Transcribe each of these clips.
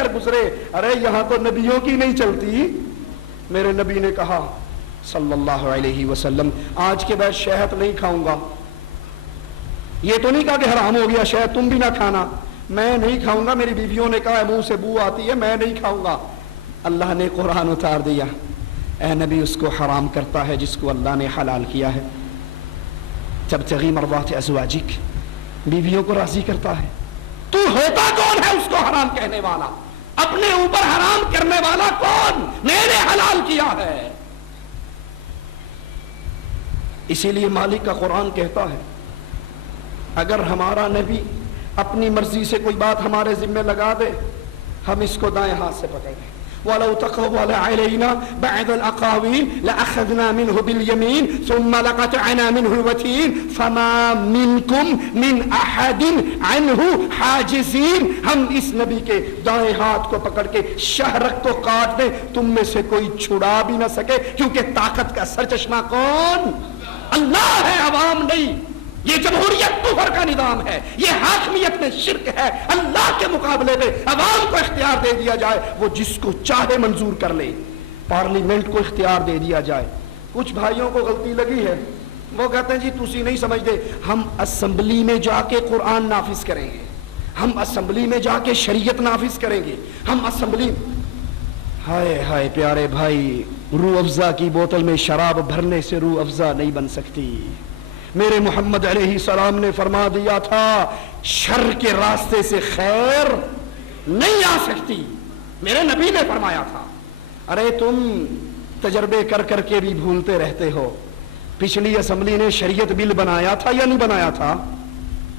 کر گزرے، ارے یہاں تو نبیوں کی نہیں چلتی۔ میرے نبی نے کہا صلی اللہ علیہ وسلم آج کے بعد شہد نہیں کھاؤں گا۔ یہ تو نہیں کہا کہ حرام ہو گیا شہد، تم بھی نہ کھانا، میں نہیں کھاؤں گا۔ میری بیویوں نے کہا منہ سے بو آتی ہے، میں نہیں کھاؤں گا۔ اللہ نے قرآن اتار دیا، اے نبی اس کو حرام کرتا ہے جس کو اللہ نے حلال کیا ہے۔ تبتغی مرضات ازواجک، بیویوں کو راضی کرتا ہے۔ تو ہوتا کون ہے اس کو حرام کہنے والا؟ اپنے اوپر حرام کرنے والا کون؟ میں نے حلال کیا ہے۔ اسی لیے مالک کا قرآن کہتا ہے اگر ہمارا نبی اپنی مرضی سے کوئی بات ہمارے ذمہ لگا دے، ہم اس کو دائیں ہاتھ سے پکڑ لیں۔ وَلَوْ تَقَوَّلَ عَلَيْنَا بَعْضَ الْأَقَاوِيلِ لَأَخَذْنَا مِنْهُ بِالْيَمِينِ ثُمَّ لَقَطَعْنَا مِنْهُ الْوَتِينَ فَمَا مِنْكُمْ مِنْ أَحَدٍ عَنْهُ حَاجِزِينَ۔ ہم اس نبی کے دائیں ہاتھ کو پکڑ کے شہرک کو کاٹ دیں، تم میں سے کوئی چھڑا بھی نہ سکے، کیونکہ طاقت کا سرچشمہ کون؟ اللہ ہے، عوام نہیں۔ یہ جمہوریت کفر کا نظام ہے، یہ حاکمیت میں شرک ہے۔ اللہ کے مقابلے میں عوام کو اختیار دے دیا جائے، وہ جس کو چاہے منظور کر لے۔ پارلیمنٹ کو اختیار دے دیا جائے۔ کچھ بھائیوں کو غلطی لگی ہے، وہ کہتے ہیں جی تسی نہیں سمجھتے، ہم اسمبلی میں جا کے قرآن نافذ کریں گے، ہم اسمبلی میں جا کے شریعت نافذ کریں گے، ہم اسمبلی۔ ہائے ہائے پیارے بھائی، روح افزا کی بوتل میں شراب بھرنے سے روح افزا نہیں بن سکتی۔ میرے محمد علیہ السلام نے فرما دیا تھا شر کے راستے سے خیر نہیں آ سکتی، میرے نبی نے فرمایا تھا۔ ارے تم تجربے کر کر کے بھی بھولتے رہتے ہو۔ پچھلی اسمبلی نے شریعت بل بنایا تھا یا نہیں بنایا تھا؟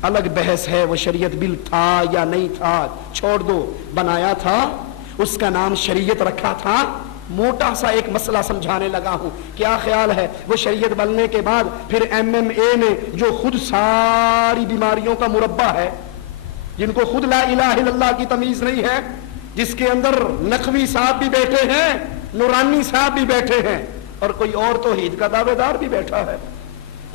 الگ بحث ہے وہ شریعت بل تھا یا نہیں تھا، چھوڑ دو۔ بنایا تھا، اس کا نام شریعت رکھا تھا۔ موٹا سا ایک مسئلہ سمجھانے لگا ہوں، کیا خیال ہے وہ شریعت بننے کے بعد پھر MMA نے جو خود ساری بیماریوں کا مربع ہے، جن کو خود لا الہ الا اللہ کی تمیز نہیں ہے، جس کے اندر نقوی صاحب بھی بیٹھے ہیں، نورانی صاحب بھی بیٹھے ہیں، اور کوئی اور توحید کا دعوے دار بھی بیٹھا ہے،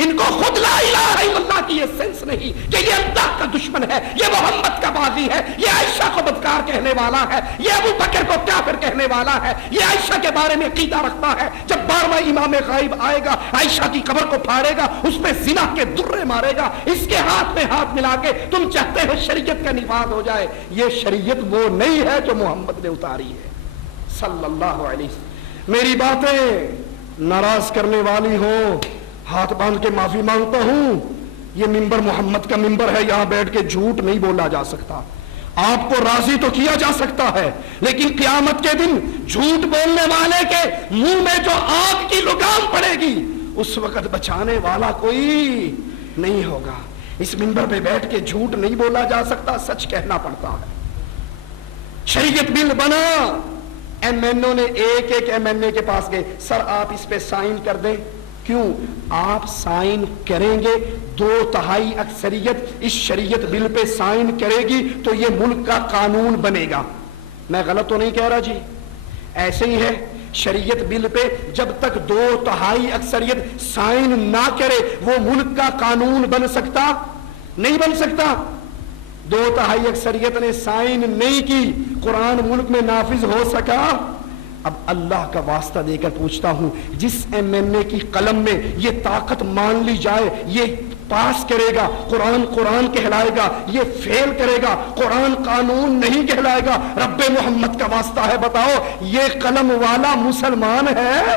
ان کو خود لا الہ الا اللہ کی یہ سینس نہیں کہ یہ اللہ کا دشمن ہے، یہ محمد کا باغی ہے، یہ عائشہ کو بدکار کہنے والا ہے، یہ ابو بکر کو کافر کہنے والا ہے، یہ عائشہ کے بارے میں عقیدہ رکھتا ہے جب 12واں امام غائب آئے گا عائشہ کی قبر کو پھاڑے گا، اس میں زنا کے درے مارے گا، اس کے ہاتھ میں ہاتھ ملا کے تم چاہتے ہو شریعت کا نفاذ ہو جائے۔ یہ شریعت وہ نہیں ہے جو محمد نے اتاری ہے صلی اللہ علیہ وسلم۔ میری باتیں ناراض کرنے والی ہو، ہاتھ باندھ کے معافی مانگتا ہوں، یہ ممبر محمد کا ممبر ہے، یہاں بیٹھ کے جھوٹ نہیں بولا جا سکتا۔ آپ کو راضی تو کیا جا سکتا ہے، لیکن قیامت کے دن جھوٹ بولنے والے کے منہ میں جو آگ کی لگام پڑے گی، اس وقت بچانے والا کوئی نہیں ہوگا۔ اس ممبر پہ بیٹھ کے جھوٹ نہیں بولا جا سکتا، سچ کہنا پڑتا ہے۔ شریعت بل بنا، MNO نے ایک ایک MNA کے پاس گئے، سر آپ اس پہ سائن کر دیں۔ کیوں؟ آپ سائن کریں گے، 2/3 اکثریت اس شریعت بل پہ سائن کرے گی تو یہ ملک کا قانون بنے گا۔ میں غلط تو نہیں کہہ رہا جی؟ ایسے ہی ہے، شریعت بل پہ جب تک 2/3 اکثریت سائن نہ کرے وہ ملک کا قانون بن سکتا نہیں، بن سکتا۔ 2/3 اکثریت نے سائن نہیں کی، قرآن ملک میں نافذ ہو سکا؟ اب اللہ کا واسطہ دے کر پوچھتا ہوں، جس MNA کی قلم میں یہ طاقت مان لی جائے، یہ پاس کرے گا، قرآن کہلائے گا، یہ فیل کرے گا، قرآن قانون نہیں کہلائے گا، رب محمد کا واسطہ ہے بتاؤ یہ قلم والا مسلمان ہے؟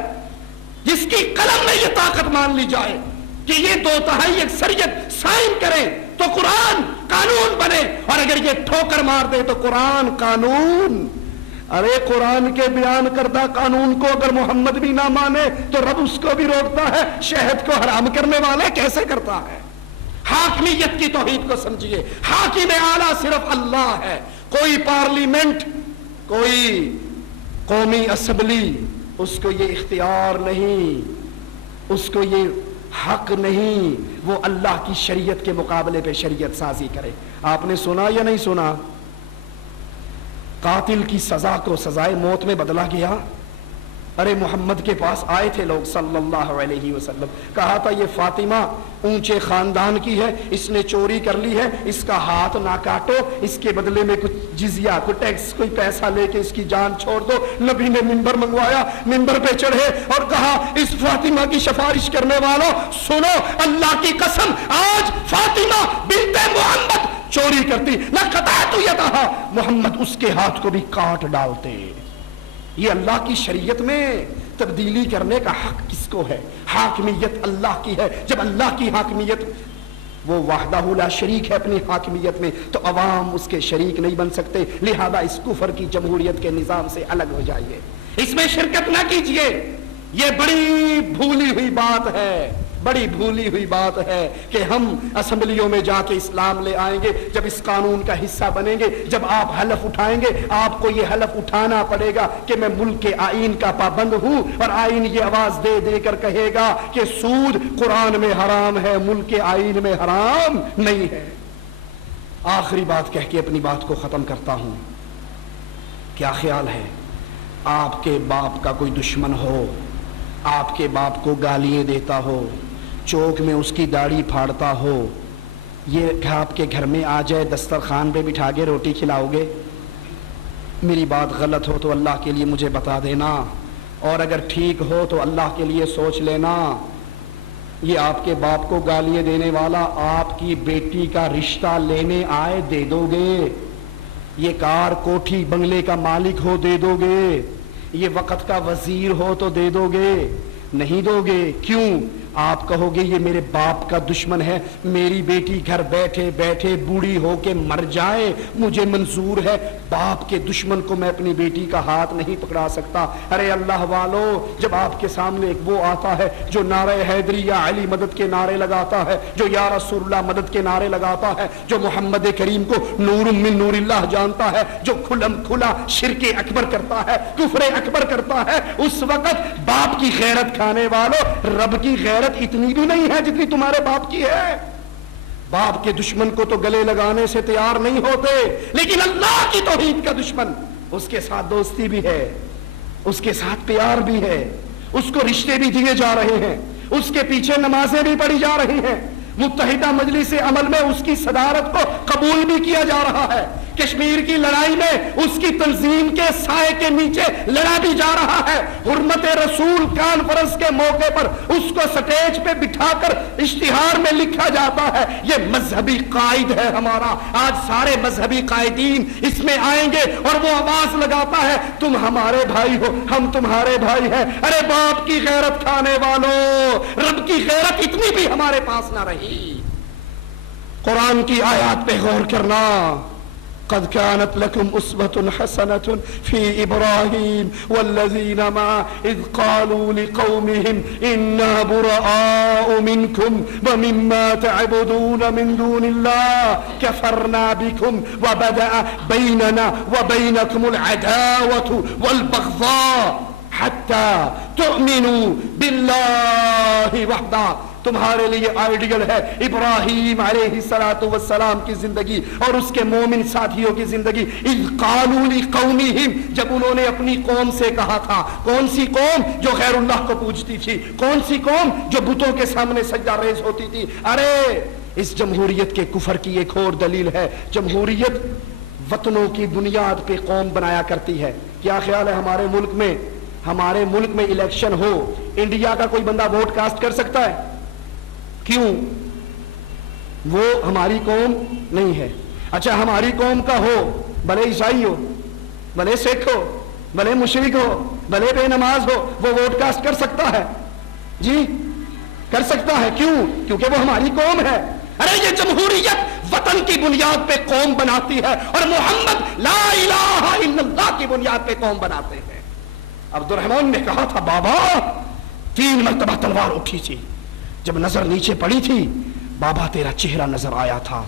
جس کی قلم میں یہ طاقت مان لی جائے کہ یہ 2/3 اکثریت سائن کرے تو قرآن قانون بنے، اور اگر یہ ٹھوکر مار دے تو قرآن قانون۔ ارے قرآن کے بیان کردہ قانون کو اگر محمد بھی نہ مانے تو رب اس کو بھی روکتا ہے، شہد کو حرام کرنے والے کیسے کرتا ہے؟ حاکمیت کی توحید کو سمجھیے، حاکم اعلیٰ صرف اللہ ہے۔ کوئی پارلیمنٹ، کوئی قومی اسمبلی اس کو یہ اختیار نہیں، اس کو یہ حق نہیں وہ اللہ کی شریعت کے مقابلے پہ شریعت سازی کرے۔ آپ نے سنا یا نہیں سنا؟ قاتل کی سزا کو سزائے موت میں بدلا گیا۔ ارے محمد کے پاس آئے تھے لوگ صلی اللہ علیہ وسلم، کہا تھا یہ فاطمہ اونچے خاندان کی ہے، اس نے چوری کر لی ہے، اس کا ہاتھ نہ کاٹو، اس کے بدلے میں کچھ جزیہ کو ٹیکس کوئی پیسہ لے کے اس کی جان چھوڑ دو. نبی نے منبر منگوایا, منبر پہ چڑھے اور کہا اس فاطمہ کی سفارش کرنے والوں سنو, اللہ کی قسم آج فاطمہ بنت محمد چوری کرتی نہ قطعت یدہا, محمد اس کے ہاتھ کو بھی کاٹ ڈالتے. یہ اللہ کی شریعت میں تبدیلی کرنے کا حق کس کو ہے؟ حاکمیت اللہ کی ہے. جب اللہ کی حاکمیت, وہ وحدہ لا شریک ہے اپنی حاکمیت میں, تو عوام اس کے شریک نہیں بن سکتے. لہذا اس کفر کی جمہوریت کے نظام سے الگ ہو جائیے, اس میں شرکت نہ کیجیے. یہ بڑی بھولی ہوئی بات ہے, بڑی بھولی ہوئی بات ہے کہ ہم اسمبلیوں میں جا کے اسلام لے آئیں گے, جب اس قانون کا حصہ بنیں گے, جب آپ حلف اٹھائیں گے, آپ کو یہ حلف اٹھانا پڑے گا کہ میں ملک کے آئین کا پابند ہوں, اور آئین یہ آواز دے دے کر کہے گا کہ سود قرآن میں حرام ہے, ملک کے آئین میں حرام نہیں ہے. آخری بات کہہ کے اپنی بات کو ختم کرتا ہوں. کیا خیال ہے آپ کے باپ کا کوئی دشمن ہو, آپ کے باپ کو گالیاں دیتا ہو, چوک میں اس کی داڑھی پھاڑتا ہو, یہ آپ کے گھر میں آ جائے, دسترخوان پہ بٹھا کے روٹی کھلاؤ گے؟ میری بات غلط ہو تو اللہ کے لیے مجھے بتا دینا, اور اگر ٹھیک ہو تو اللہ کے لیے سوچ لینا. یہ آپ کے باپ کو گالیاں دینے والا آپ کی بیٹی کا رشتہ لینے آئے, دے دو گے؟ یہ کار کوٹھی بنگلے کا مالک ہو, دے دو گے؟ یہ وقت کا وزیر ہو تو دے دو گے؟ نہیں دو گے. کیوں؟ آپ کہو گے یہ میرے باپ کا دشمن ہے, میری بیٹی گھر بیٹھے بیٹھے بوڑھی ہو کے مر جائے مجھے منظور ہے, باپ کے دشمن کو میں اپنی بیٹی کا ہاتھ نہیں پکڑا سکتا. ارے اللہ والو, جب آپ کے سامنے ایک وہ آتا ہے جو نعرہ حیدری یا علی مدد کے نعرے لگاتا ہے, جو یا رسول اللہ مدد کے نعرے لگاتا ہے, جو محمد کریم کو نور من نور اللہ جانتا ہے, جو کھلم کھلا شرک اکبر کرتا ہے, کفر اکبر کرتا ہے, اس وقت باپ کی غیرت کھانے والو, رب کی غیرت اتنی بھی نہیں ہے جتنی تمہارے باپ کی ہے. باپ کے دشمن کو تو گلے لگانے سے تیار نہیں ہوتے, لیکن اللہ کی توحید کا دشمن, اس کے ساتھ دوستی بھی ہے, اس کے ساتھ پیار بھی ہے, اس کو رشتے بھی دیے جا رہے ہیں, اس کے پیچھے نمازیں بھی پڑھی جا رہی ہیں, متحدہ مجلس عمل میں اس کی صدارت کو قبول بھی کیا جا رہا ہے, کشمیر کی لڑائی میں اس کی تنظیم کے سائے کے نیچے لڑا بھی جا رہا ہے, حرمت رسول کانفرنس کے موقع پر اس کو سٹیج پہ بٹھا کر اشتہار میں لکھا جاتا ہے یہ مذہبی قائد ہے ہمارا. آج سارے مذہبی قائدین اس میں آئیں گے اور وہ آواز لگاتا ہے تم ہمارے بھائی ہو, ہم تمہارے بھائی ہیں. ارے باپ کی غیرت کھانے والوں, رب کی غیرت اتنی بھی ہمارے پاس نہ رہی. قرآن کی آیات پہ غور کرنا. قد كانت لكم أسوة حسنة في إبراهيم والذين معه إذ قالوا لقومهم إنا براء منكم ومما تعبدون من دون الله كفرنا بكم وبدأ بيننا وبينكم العداوة والبغضاء حتى تؤمنوا بالله وحده. تمہارے لیے آئیڈیل ہے ابراہیم علیہ السلام کی زندگی اور اس کے مومن ساتھیوں کی زندگی. اذ قالوا لقومہم, جب انہوں نے اپنی قوم سے کہا تھا. کون سی قوم؟ جو غیر اللہ کو پوجتی تھی. کون سی قوم؟ جو بتوں کے سامنے سجدہ ریز ہوتی تھی. ارے اس جمہوریت کے کفر کی ایک اور دلیل ہے, جمہوریت وطنوں کی بنیاد پہ قوم بنایا کرتی ہے. کیا خیال ہے ہمارے ملک میں الیکشن ہو, انڈیا کا کوئی بندہ ووٹ کاسٹ کر سکتا ہے؟ کیوں؟ وہ ہماری قوم نہیں ہے. اچھا ہماری قوم کا ہو, بھلے عیسائی ہو, بھلے سکھ ہو, بھلے مشرک ہو, بھلے بے نماز ہو, وہ ووٹ کاسٹ کر سکتا ہے؟ جی کر سکتا ہے. کیوں؟ کیونکہ وہ ہماری قوم ہے. ارے یہ جمہوریت وطن کی بنیاد پہ قوم بناتی ہے اور محمد لا الہ الا اللہ کی بنیاد پہ قوم بناتے ہیں. عبد الرحمن نے کہا تھا بابا 3 مرتبہ تلوار اٹھی تھی, جب نظر نیچے پڑی تھی بابا تیرا چہرہ نظر آیا تھا,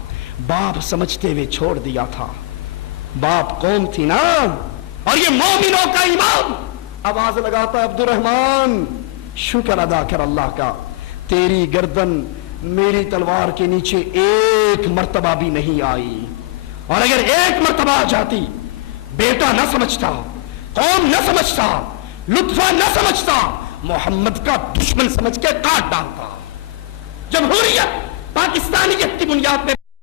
باپ سمجھتے ہوئے چھوڑ دیا تھا. باپ قوم تھی نا, اور یہ مومنوں کا امام. آواز لگاتا عبد الرحمن شکر ادا کر اللہ کا, تیری گردن میری تلوار کے نیچے ایک مرتبہ بھی نہیں آئی, اور اگر ایک مرتبہ آ جاتی بیٹا نہ سمجھتا, قوم نہ سمجھتا, لطفہ نہ سمجھتا, محمد کا دشمن سمجھ کے کاٹ ڈالتا. جمہوریت پاکستانیت کی بنیاد پہ